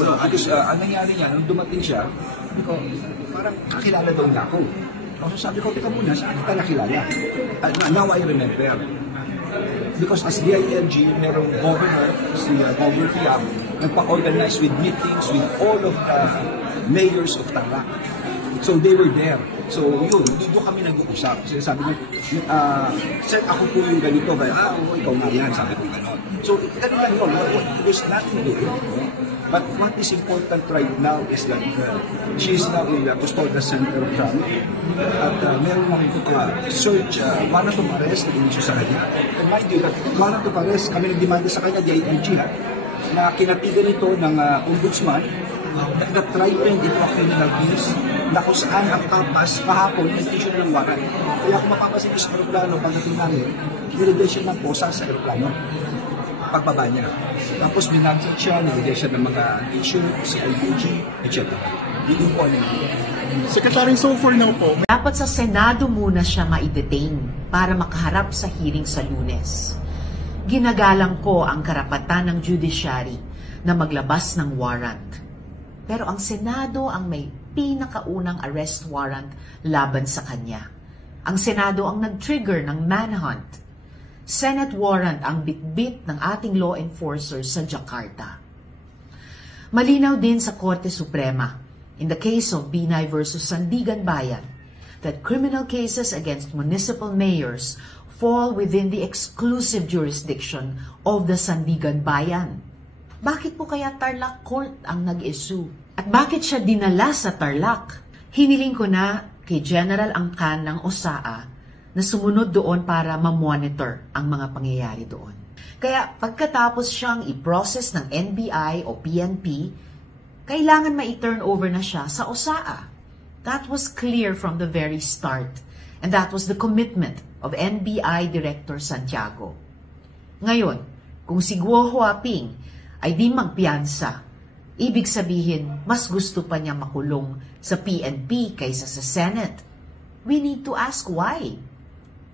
Because ang nangyari niya, nung dumating siya, sabi ko, parang kakilala daw niya ako. So sabi ko, teka muna, saan kita nakilala? Now I remember. Because as DILG, merong governor, si Governor Tiam, nagpa-organize with meetings with all of the mayors of Tarlac. So they were there. So yun, doon kami nag-uusap. Sabi ko, sir, ako po yung ganito. Ikaw nga yan, sabi ko gano'n. So ganun lang yun. There's nothing to it. But what is important right now is that she is now in the custodial center of Tarlac. At meron ng search, warrant of arrest na inisyo sa kanya. And mind you, that warrant of arrest, kami nagdemanda sa kanya, DILG, na kinatigan ito ng ombudsman, that tried into a criminal case, na kung saan ang kapas kahapon nag-issue ng warrant. Kaya kung mapapasin sa aeroplano, pagdating namin, nilagay siya ng posa sa aeroplano. Pagbaba niya. Tapos binagsit siya, nilagay siya ng mga issue, CIDG, etc. Yun po na Secretary, so for now po, dapat sa Senado muna siya ma-detain para makaharap sa hearing sa Lunes. Ginagalang ko ang karapatan ng judiciary na maglabas ng warrant. Pero ang Senado ang may pinakaunang arrest warrant laban sa kanya. Ang Senado ang nag-trigger ng manhunt. Senate warrant ang bitbit ng ating law enforcers sa Jakarta. Malinaw din sa Korte Suprema, in the case of Binay versus Sandigan Bayan, that criminal cases against municipal mayors fall within the exclusive jurisdiction of the Sandigan Bayan. Bakit po kaya Tarlac Court ang nag-issue? At bakit siya dinala sa Tarlac? Hiniling ko na kay General Angkan ng OSAA na sumunod doon para ma-monitor ang mga pangyayari doon. Kaya pagkatapos siyang i-process ng NBI o PNP, kailangan ma-turn over na siya sa OSAA. That was clear from the very start. And that was the commitment of NBI Director Santiago. Ngayon, kung si Guo Huaping ay di magpiyansa, ibig sabihin, mas gusto pa niya makulong sa PNP kaysa sa Senate. We need to ask why.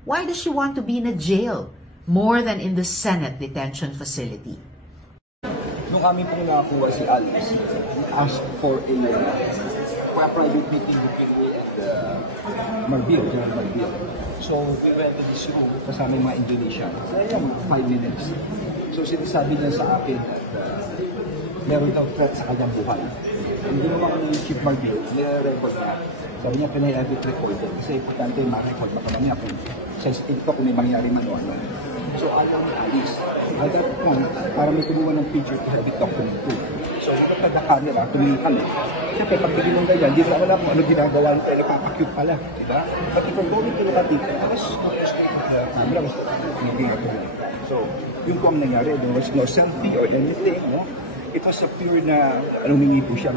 Why does she want to be in a jail more than in the Senate detention facility? Nung amin pong nakakuha si Alice, asked for a private meeting between me and Marbil, General Marbil. So we went to this room kasama yung mga Indonesian. Sayang, 5 minutes. So sinasabi niya sa akin that meron daw threat sa kanyang buhay. Hindi mo ako ni Chief Marbil, nire-record na. Sabi niya, pinay-have it recorded. Kasi importante yung ma-record pa naman niya kung sensitive to kung may mangyari man o ano. So alam ni Alice, at that point, para may kumuha ng picture to have it document too. So nagpagka-camera, tumingin kami. Siyempre, pag tigilong ganyan, hindi mo alam kung ano ginagawa nito, nagpapacute pala. Diba? But if we're going to look at it, let's straight at the camera, was looking at the So, yun po ang nangyari. There was no selfie or anything, no? It was a pure na, humingi po siya.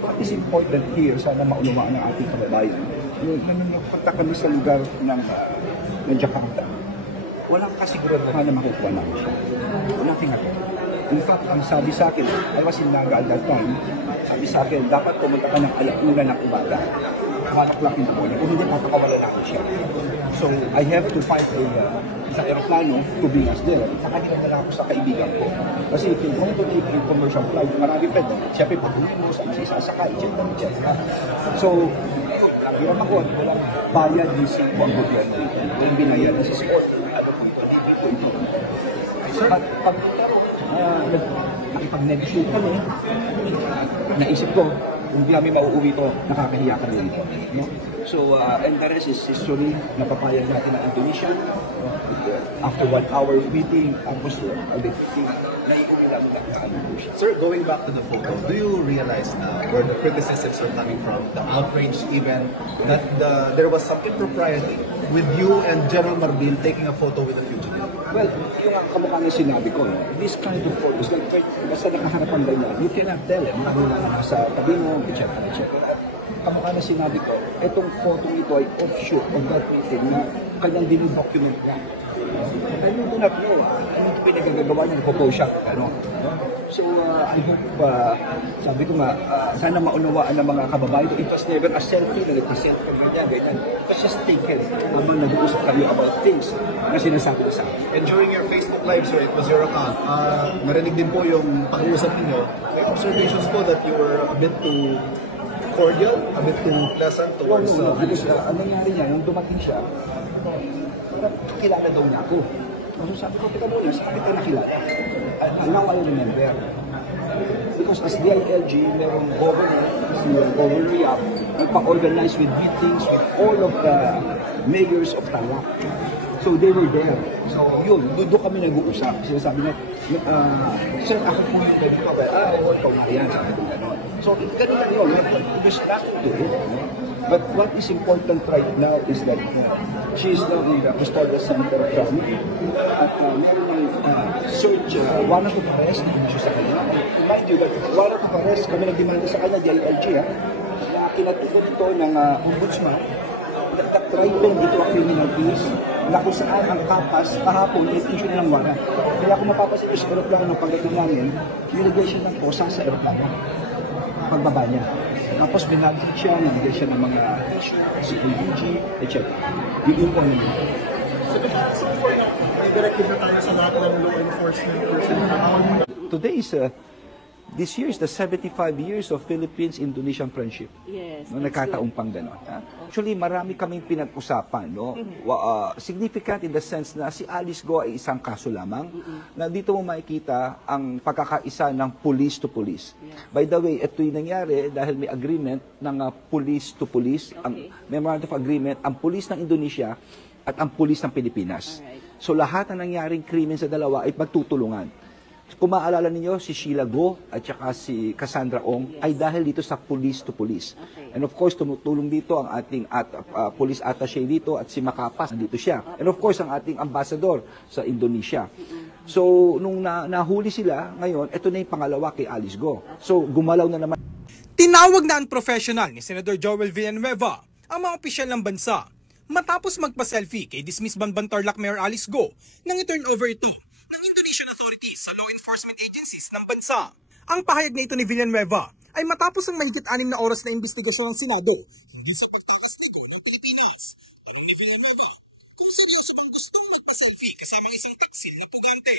What is important here, sana maunawaan ng ating kababayan, nagpunta kami sa lugar ng Jakarta. Walang kasiguraduhan na makukuha namin siya. Nothing at all. In fact, ang sabi sa akin, I was in Naga at that time, sabi sa akin, dapat pumunta ka ng alauna ng umaga. 1 o'clock in the morning. Kung hindi, papakawala natin siya. So, I have to find isang aeroplano to bring us there. Saka dinadala ako sa kaibigan ko. Kasi if you're going to take a commercial flight, marami pa doon. Siyempre, patuloy mo sa isasakay, etc. So, ang hirap ako, walang bayad ni si Juan Gobyerno. Yung binayad na si Sport. Ano po ito, dito ito. At nakipag-negotiate kami, naisip ko, kung di kami mauuwi ito, nakakahiya kami dito. No? So, and the rest is history. Napapayag natin ang Indonesia. After 1 hour of meeting, tapos naiuwi namin ang sir, going back to the photo, do you realize now where the criticisms are coming from, the outrage even, that there was some impropriety with you and General Marbil taking a photo with the fugitive? Well, yung ang kamukha na sinabi ko, this kind of photos, like, basta nakaharapan ganyan, you cannot tell, makakula na sa tabi mo, etc. Kamukha na sinabi ko, itong photo ito ay offshoot of that meeting na kanyang dinidocument niya. I do not know, ano ito pinagagagawa niya, nagpo-post siya, ano. So, I hope, sabi ko nga, sana maunawaan ng mga kababayan, it was never a selfie na nagpa-selfie niya, ganyan. It was just taken habang nag-uusap kami about things na sinasabi na sa akin. And during your Facebook Live, sir, it was your account, narinig din po yung pag-uusap ninyo, observations po that you were a bit too cordial, a bit too pleasant towards Because ang nangyari niya, nung dumating siya, parang kilala daw niya ako. So sabi ko, teka muna, saan kita nakilala? Now I remember. Because as DILG, merong governor, si Governor Yap, nagpa-organize with meetings with all of the mayors of Tarlac. So they were there. So yun, doon kami nag-uusap. Sinasabi niya, sir, ako po yung pwede pa ba? Ikaw na yan, sabi ko gano'n. So ganun lang yun, there's nothing to it. But what is important right now is that she is now the custodial center of Rami. At meron ng search, warrant of arrest na issue sa kanya. Mind you, that warrant of arrest kami nagdemanda sa kanya, DILG, na kinatugon ito ng ombudsman, nag-try itong ito ang criminal case, na kung saan ang kapas kahapon issue na ng warrant. Kaya kung mapapasin yung sa aeroplano ng pagdating namin, nilagay siya ng posa sa aeroplano, pagbaba niya. Tapos binagsit siya, nabigay siya ng mga issue, CPDG, etc. Yung po naman. So for now, may directive na tayo sa lahat ng law enforcement personnel. Today is, this year is the 75 years of Philippines-Indonesian friendship. Yes. No, nagkataong pang gano'n. Actually, marami kaming pinag-usapan. No? Significant in the sense na si Alice Go ay isang kaso lamang. Na dito mo makikita ang pagkakaisa ng police to police. By the way, ito yung nangyari dahil may agreement ng police to police. Ang memorandum of agreement, ang police ng Indonesia at ang police ng Pilipinas. So lahat ng nangyaring krimen sa dalawa ay pagtutulungan. Kung maaalala ninyo, si Sheila Go at saka si Cassandra Ong ay dahil dito sa police to police. And of course, tumutulong dito ang ating police attaché dito at si Makapas, nandito siya. And of course, ang ating ambassador sa Indonesia. So, nung nahuli sila, ngayon, ito na yung pangalawa kay Alice Go. So, gumalaw na naman. Tinawag na unprofessional ni Senador Joel Villanueva ang mga opisyal ng bansa matapos magpa-selfie kay dismissed Banban Tarlac Mayor Alice Go nang i-turn over ito ng Indonesian authorities sa law enforcement agencies ng bansa. Ang pahayag na ito ni Villanueva ay matapos ang mahigit 6 na oras na investigasyon ng Senado hindi sa pagtakas ni Go ng Pilipinas. Tanong ni Villanueva kung seryoso bang gustong magpa-selfie kasama isang taksil na pugante.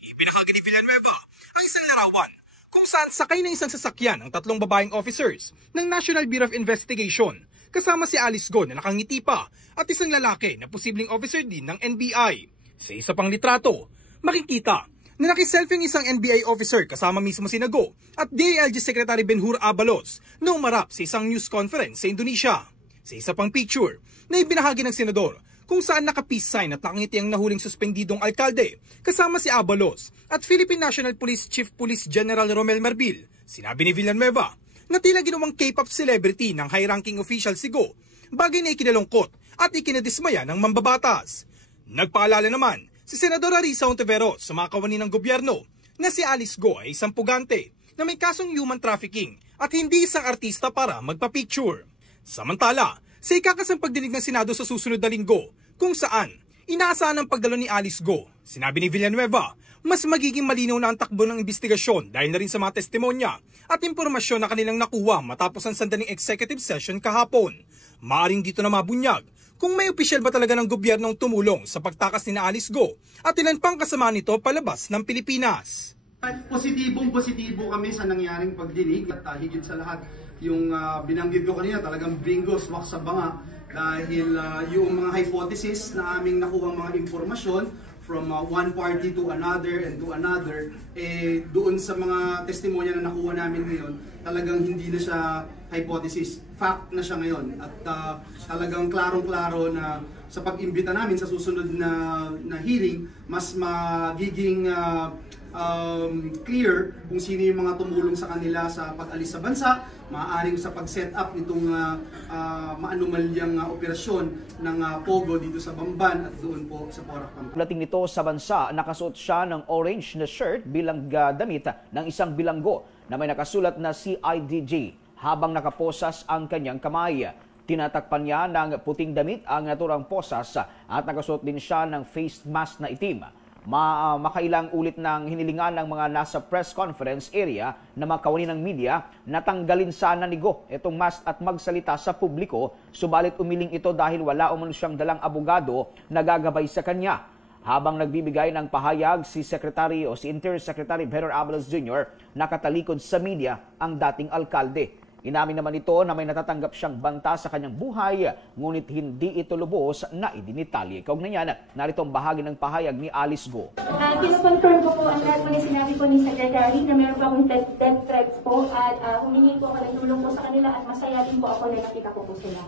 Ibinahagi ni Villanueva ang isang larawan kung saan sakay ng isang sasakyan ang 3 babaeng officers ng National Bureau of Investigation kasama si Alice Go na nakangiti pa at isang lalaki na posibleng officer din ng NBI. Sa isa pang litrato, makikita na nakiselfie ng isang NBI officer kasama mismo si Go at DILG Secretary Benhur Abalos noong marap sa isang news conference sa Indonesia. Sa isa pang picture na ibinahagi ng senador kung saan naka-peace sign at nakangiti ang nahuling suspendidong alkalde kasama si Abalos at Philippine National Police Chief Police General Romel Marbil. Sinabi ni Villanueva na tila ginawang K-pop celebrity ng high-ranking official si Go, bagay na ikinalungkot at ikinadismaya ng mambabatas. Nagpaalala naman si Senadora Risa Ontiveros sa mga kawani ng gobyerno na si Alice Go ay isang pugante na may kasong human trafficking at hindi isang artista para magpa-picture. Samantala, sa ikakasang pagdinig ng Senado sa susunod na linggo kung saan inaasahan ang pagdalo ni Alice Go, sinabi ni Villanueva mas magiging malinaw na ang takbo ng investigasyon dahil na rin sa mga testimonya at impormasyon na kanilang nakuha matapos ang sandaling executive session kahapon. Maaring dito na mabunyag kung may opisyal ba talaga ng gobyernong tumulong sa pagtakas ni Alice Go at ilan pang kasama nito palabas ng Pilipinas. Positibo kami sa nangyaring pagdinig at higit sa lahat yung binanggit ko kanina talagang bingo, swak sa banga dahil yung mga hypothesis na aming nakuha mga informasyon from one party to another and to another, doon sa mga testimonya na nakuha namin ngayon, talagang hindi na siya hypothesis, fact na siya ngayon. At talagang klarong-klaro na sa pag-imbita namin sa susunod na hearing, mas magiging clear kung sino yung mga tumulong sa kanila sa pag-alis sa bansa, maaaring sa pag-set up nitong maanumalyang operasyon ng Pogo dito sa Bamban at doon po sa Porac, Pampanga. Pagdating nito sa bansa, nakasuot siya ng orange na shirt bilang damit ng isang bilanggo na may nakasulat na CIDG habang nakaposas ang kanyang kamay. Tinatakpan niya ng puting damit ang naturang posas at nakasuot din siya ng face mask na itim. Makailang ulit ng hinilingan ng mga nasa press conference area na mga kawani ng media na tanggalin sana ni Go itong mask at magsalita sa publiko, subalit umiling ito dahil wala umano siyang dalang abogado na gagabay sa kanya. Habang nagbibigay ng pahayag si Intersecretary Benner Abalos Jr. nakatalikod sa media ang dating alkalde. Inamin naman ito na may natatanggap siyang banta sa kanyang buhay, ngunit hindi ito lubos na idinitalye. Kaugnay niyan, narito ang bahagi ng pahayag ni Alice Go. Kino-confirm ko po ang lahat ng sinabi po ni Secretary na meron po akong death threats po at humingi po ako ng tulong po sa kanila at masaya din po ako na nakita ko po sila.